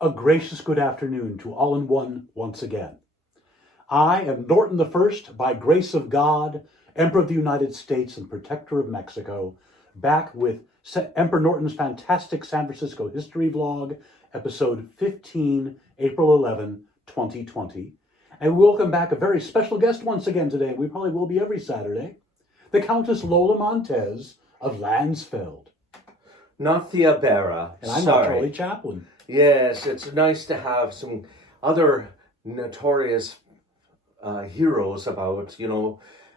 A gracious good afternoon to all in one once again. I am Norton the First, by grace of God, Emperor of the United States and Protector of Mexico, back with Emperor Norton's fantastic San Francisco history vlog, episode 15, April 11, 2020. And we welcome back a very special guest once again today. We probably will be every Saturday. The Countess Lola Montez of Landsfeld. Not Theabera. And I'm not Charlie Chaplin. Yes, it's nice to have some other notorious heroes about,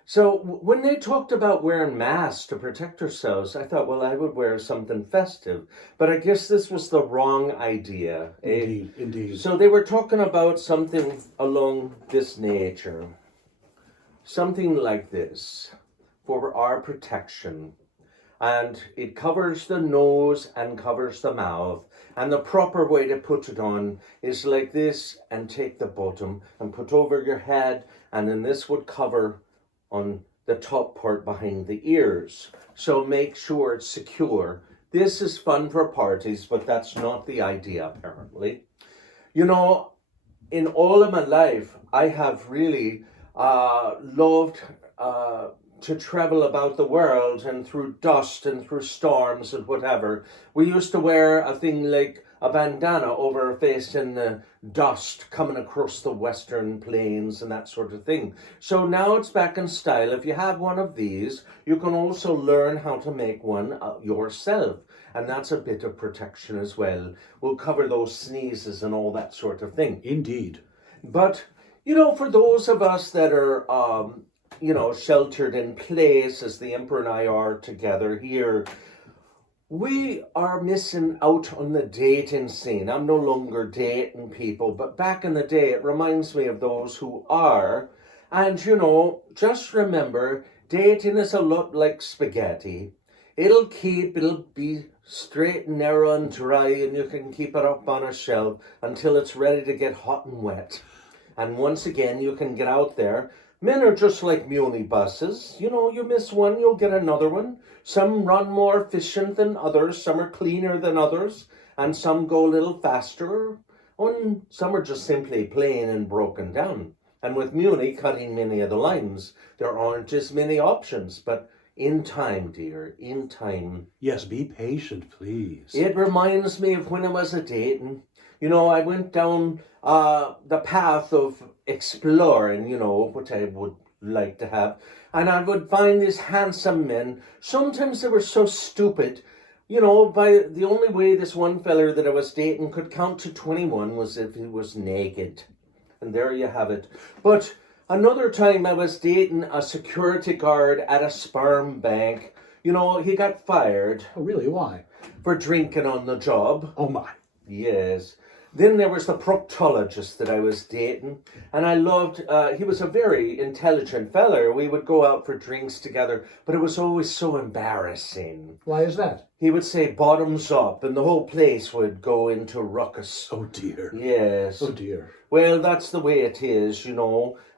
So when they talked about wearing masks to protect ourselves, I thought, well, I would wear something festive. But I guess this was the wrong idea. Indeed. So they were talking about something along this nature. Something like this for our protection. And it covers the nose and covers the mouth. And the proper way to put it on is like this, and take the bottom and put over your head, and then this would cover on the top part behind the ears. So make sure it's secure. This is fun for parties, but that's not the idea, apparently. In all of my life, I have really loved to travel about the world and through dust and through storms and whatever. We used to wear a thing like a bandana over our face in the dust coming across the western plains and that sort of thing. So now it's back in style. If you have one of these, you can also learn how to make one yourself. And that's a bit of protection as well. We'll cover those sneezes and all that sort of thing. Indeed. But, for those of us that are sheltered in place, as the Emperor and I are together here, we are missing out on the dating scene. I'm no longer dating people, but back in the day, it reminds me of those who are. And, just remember, dating is a lot like spaghetti. It'll be straight and narrow and dry, and you can keep it up on a shelf until it's ready to get hot and wet. And once again, you can get out there. Men are just like muni buses. You miss one, you'll get another one. Some run more efficient than others. Some are cleaner than others. And some go a little faster. And some are just simply plain and broken down. And with muni cutting many of the lines, there aren't as many options. But in time, dear, in time. Yes, be patient, please. It reminds me of when I was a dating. I went down the path of exploring, what I would like to have. And I would find these handsome men. Sometimes they were so stupid. By the only way this one feller that I was dating could count to 21 was if he was naked. And there you have it. But another time I was dating a security guard at a sperm bank. He got fired. Oh, really? Why? For drinking on the job. Oh, my. Yes. Then there was the proctologist that I was dating, and I loved, he was a very intelligent fella. We would go out for drinks together, but it was always so embarrassing. Why is that? He would say bottoms up, and the whole place would go into ruckus. Oh, dear. Yes. Oh, dear. Well, that's the way it is,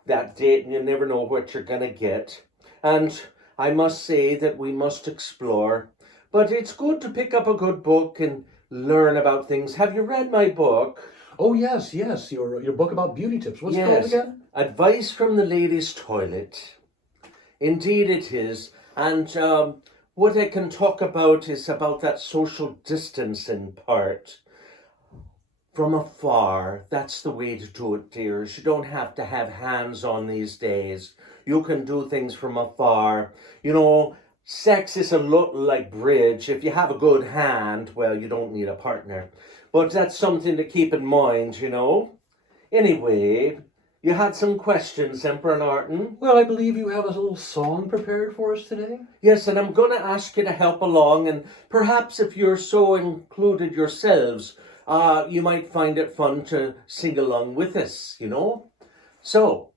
that dating, you never know what you're going to get. And I must say that we must explore, but it's good to pick up a good book and learn about things. Have you read my book? Oh, yes. Your book about beauty tips. What's it called again? Advice from the Ladies' Toilet. Indeed it is. And what I can talk about is about that social distancing part. From afar, that's the way to do it, dears. You don't have to have hands on these days. You can do things from afar. Sex is a lot like bridge. If you have a good hand, well, you don't need a partner. But that's something to keep in mind, Anyway, you had some questions, Emperor Norton. Well, I believe you have a little song prepared for us today. Yes, and I'm going to ask you to help along, and perhaps if you're so included yourselves, you might find it fun to sing along with us, So,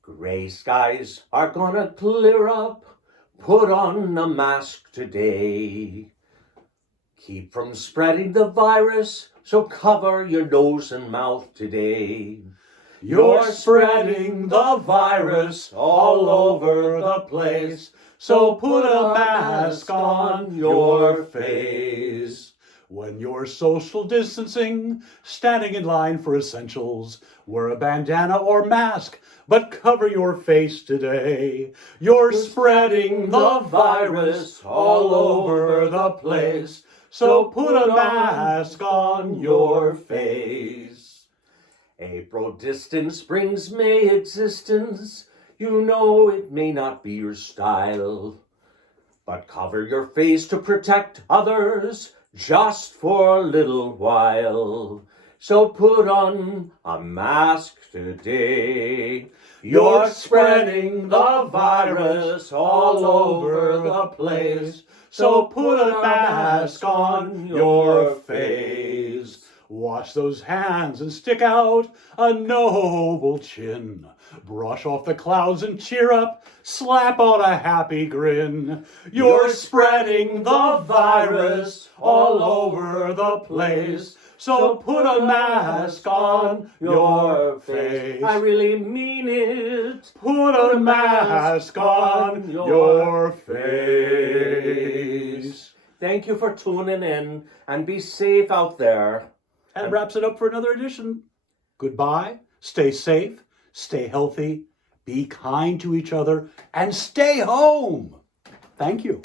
gray skies are gonna clear up. Put on a mask today. Keep from spreading the virus, so cover your nose and mouth today. You're spreading the virus all over the place, so put a mask on your face. When you're social distancing, standing in line for essentials, wear a bandana or mask, but cover your face today. You're spreading the virus all over the place, so put a mask on your face. April distance brings May existence. You know it may not be your style, but cover your face to protect others just for a little while. So put on a mask today. You're spreading the virus all over the place, so put a mask on your face. Wash those hands and stick out a noble chin. Brush off the clouds and cheer up, slap on a happy grin. You're spreading the virus all over the place, so put a mask on your face. I really mean it. Put a mask on your face. Thank you for tuning in, and be safe out there. And wraps it up for another edition. Goodbye, stay safe, stay healthy, be kind to each other, and stay home. Thank you.